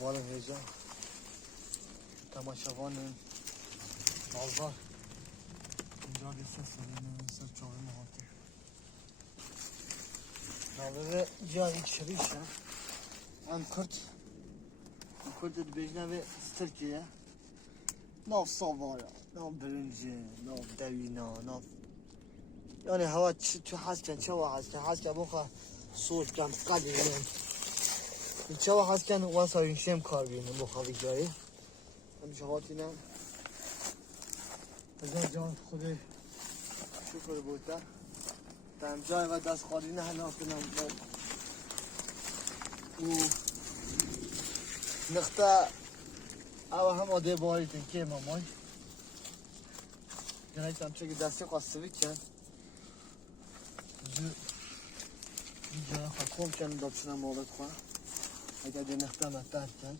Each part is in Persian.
Valın heyecan. Tamaşavan malzar. اینجا بیسته سرینه مثل چاوی محاطی ناوه جایی چریشه هم کرد دو بیجنه به ترکیه ناف ساوارا ناف برنجه ناف دوینا ناف yani hava hasken çava hasken boka soğuk kan kadının çava hasken vasa yüşem karbinin boka vicayı hem şahatine Güzel can خودی شکر بوده دم جای و دست خالی نه نکنم و نقطه او هم آده باریدن که مامای جنایت هم چه دستی قصوی کن اینجا خواهم کنم دابسنم مالت خواه اگر ده نختم اتر کرد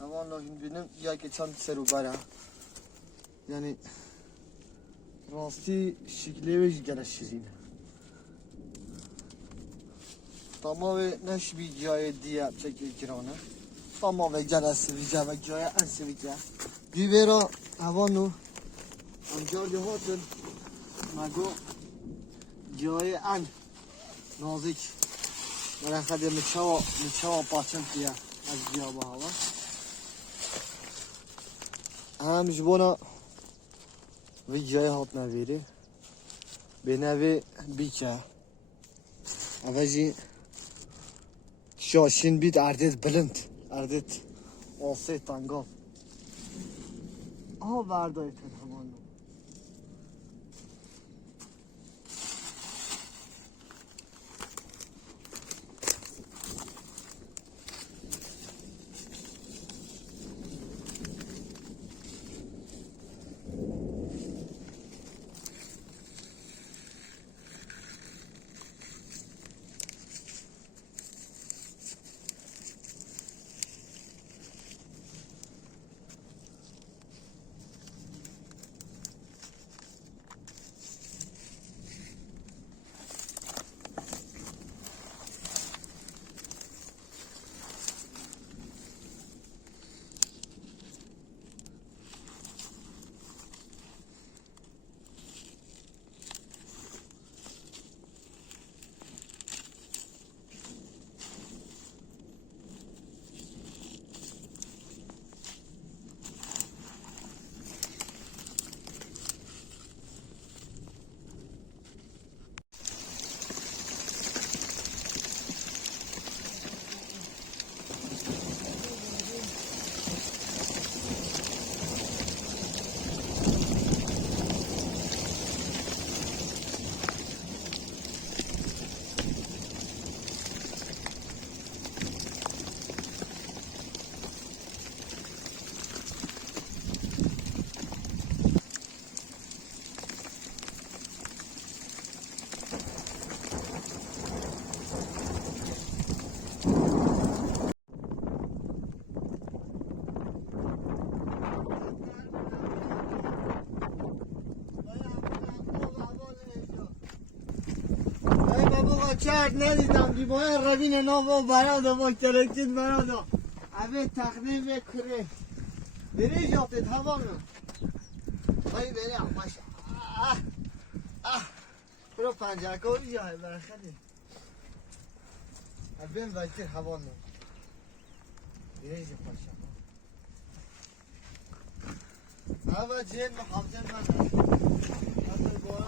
اما ناگین بینم یا که چند سرو بره یعنی راستی شکلی ویش گره شیرینه تمام نشبی جای دیگه چکی گرانه تمام گره سویجه و جای ان سویجه بیبرا اوانو انجا جهاتن مگو جای ان نازک برای خیلی مچاوا پاچن کیا از بیابه هوا هم جبونا وی جای هات نویره به نوی بیکه اوجی شاشین بیت اردت بلند اردت آسه تنگا آها بردای تن همانو چرد ندیدم دیبای روین ناو برادا با ترکتید برادا اوه تقدیم بکره بری جاته تمامه بایی بری آماش برو پنجرکا و بیای برخدی بین وکتر حوانو بری جا پاشا اوه جین محافظن من اوه بارا